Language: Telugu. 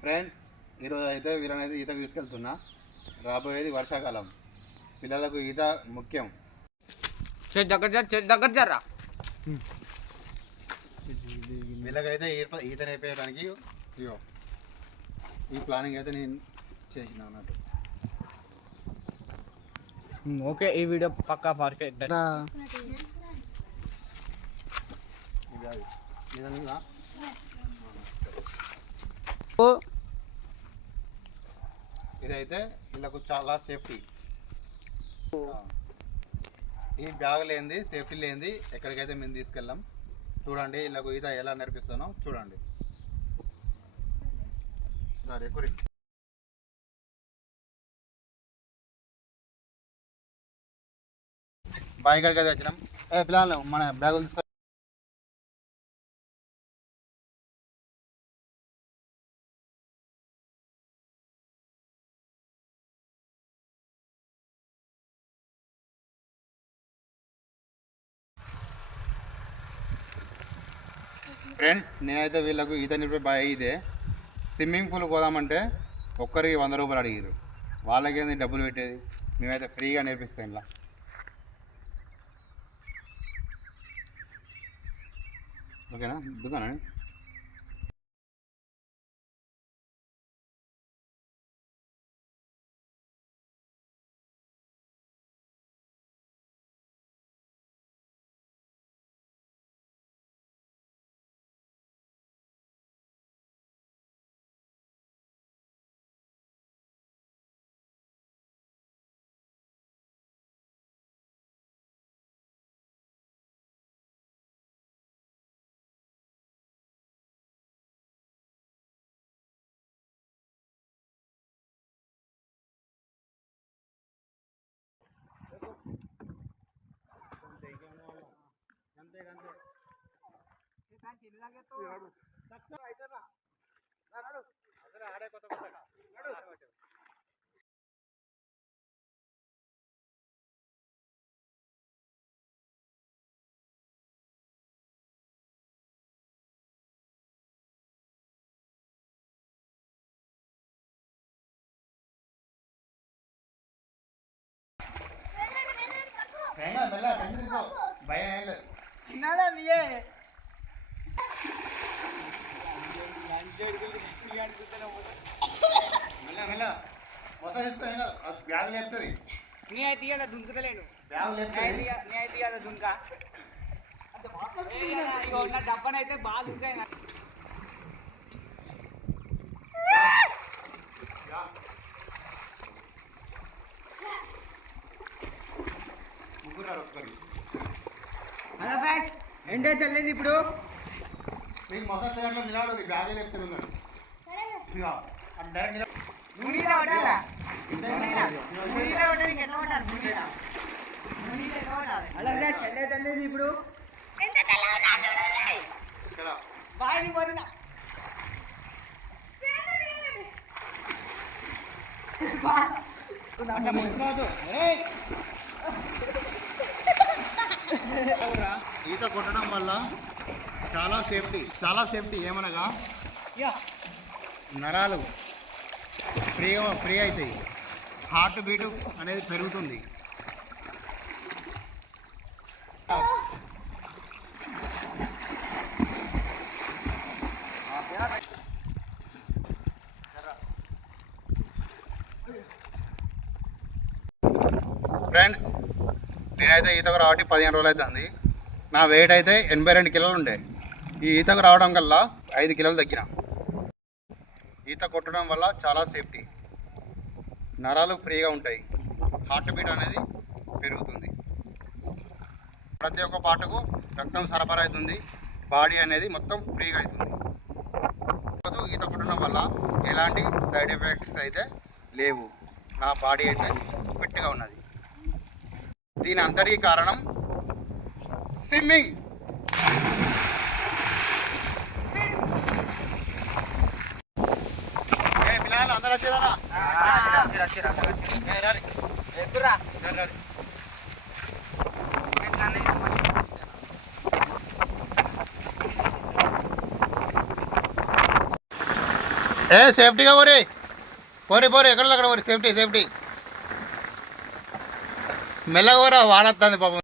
ఫ్రెండ్స్, ఈరోజు అయితే వీళ్ళనైతే ఈతకు తీసుకెళ్తున్నా. రాబోయేది వర్షాకాలం, పిల్లలకు ఈత ముఖ్యం. వీళ్ళకైతే ఈత నేర్పించడానికి ఈ ప్లానింగ్ అయితే నేను చేసిన అన్నట్టు. ఓకే, ఈ వీడియో పక్కా పర్ఫెక్ట్. ఇదైతే వీళ్ళకు చాలా సేఫ్టీ. ఈ బ్యాగ్ లేనిది, సేఫ్టీ లేనిది ఎక్కడికైతే మేము తీసుకెళ్ళాం. చూడండి వీళ్ళకు ఈత ఎలా నేర్పిస్తానో చూడండి. బాయ్ కాడికి అయితే వచ్చినాం. పిల్లలు మన బ్యాగులు తీసుకొని ఫ్రెండ్స్, నేనైతే వీళ్ళకు ఈత నేర్పే బాయ్ ఇదే. స్విమ్మింగ్ పూల్ పోదామంటే ఒక్కరికి 100 రూపాయలు అడిగారు. వాళ్ళకేంది డబ్బులు పెట్టేది, మేమైతే ఫ్రీగా నేర్పిస్తాం. ఇలా ఓకేనా? దుకాణం భయం ఏం లేదు. మొత్తం తీసుకో, బ్యాగ్ లేపుతుంది. నీ అయితే ఇలా దుంకుతలేను, బ్యాగ్ లేపుతుంది. నీ అయితే ఇలా దుంక డబ్బనైతే బాగా దుంకాయి. హలో ఫ్రెండ్స్, ఎండైతే వెళ్ళింది. ఇప్పుడు మీకు మొదటి తేడాలో నిలబడు, బ్యాగ్ లేపుతున్నాడు. డైరెక్ట్ ఇప్పుడు బాయ్ కోరిన ఈత కొట్టడం వల్ల చాలా సేఫ్టీ. ఏమనగా నరాలు ఫ్రీ అవుతాయి, హార్ట్ బీటు అనేది పెరుగుతుంది. ఫ్రెండ్స్, నేనైతే ఈతకు రావట్టి 15 రోజులు అవుతుంది. నా వెయిట్ అయితే 82 కిలోలు ఉండే. ఈ ఈతకు రావడం వల్ల 5 కిలోలు తగ్గిన. ఈత కొట్టడం వల్ల చాలా సేఫ్టీ, నరాలు ఫ్రీగా ఉంటాయి, హార్ట్ బీట్ అనేది పెరుగుతుంది, ప్రతి ఒక్క పాటకు రక్తం సరఫరా అవుతుంది, బాడీ అనేది మొత్తం ఫ్రీగా అవుతుంది. ఈత కొట్టడం వల్ల ఎలాంటి సైడ్ ఎఫెక్ట్స్ అయితే లేవు. నా బాడీ అయితే ఫిట్గా ఉన్నది. దీని అందరికీ కారణం స్విమ్మింగ్. పిల్లలు అందరూ వచ్చారా? ఏ సేఫ్టీగా పోరే పోరే పోరే ఎక్కడ అక్కడ పోరే సేఫ్టీ సేఫ్టీ మెల్లగా పోరా వాడొస్తుంది పాపం